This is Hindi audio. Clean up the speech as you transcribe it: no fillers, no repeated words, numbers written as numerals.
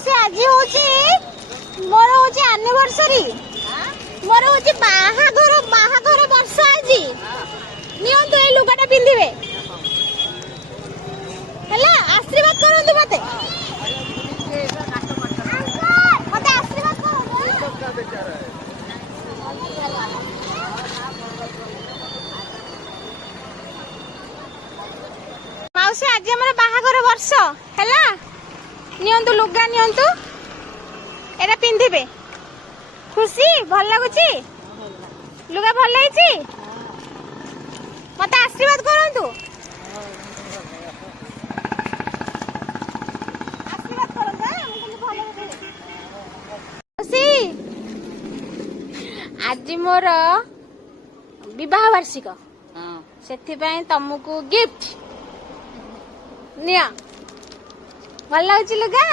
से आज मोर हूँ एनिवर्सरी मोर हूँ बाहाघर वर्ष आज नियंतु ए लुगाटा पिंधिबे हला आशीर्वाद करंतु मते आशीर्वाद करो माउसी आज हमर बाहाघर वर्ष हला नियंतु लुगा नियंतु एटा पिंधिबे खुशी भल लागुची लुगा भल लागिची मते आशीर्वाद करंतु आशीर्वाद करंतु हम भल खुशी आज मोर विवाह वार्षिक सेथि पई तुमको गिफ्ट निया भल लागुची लुगा।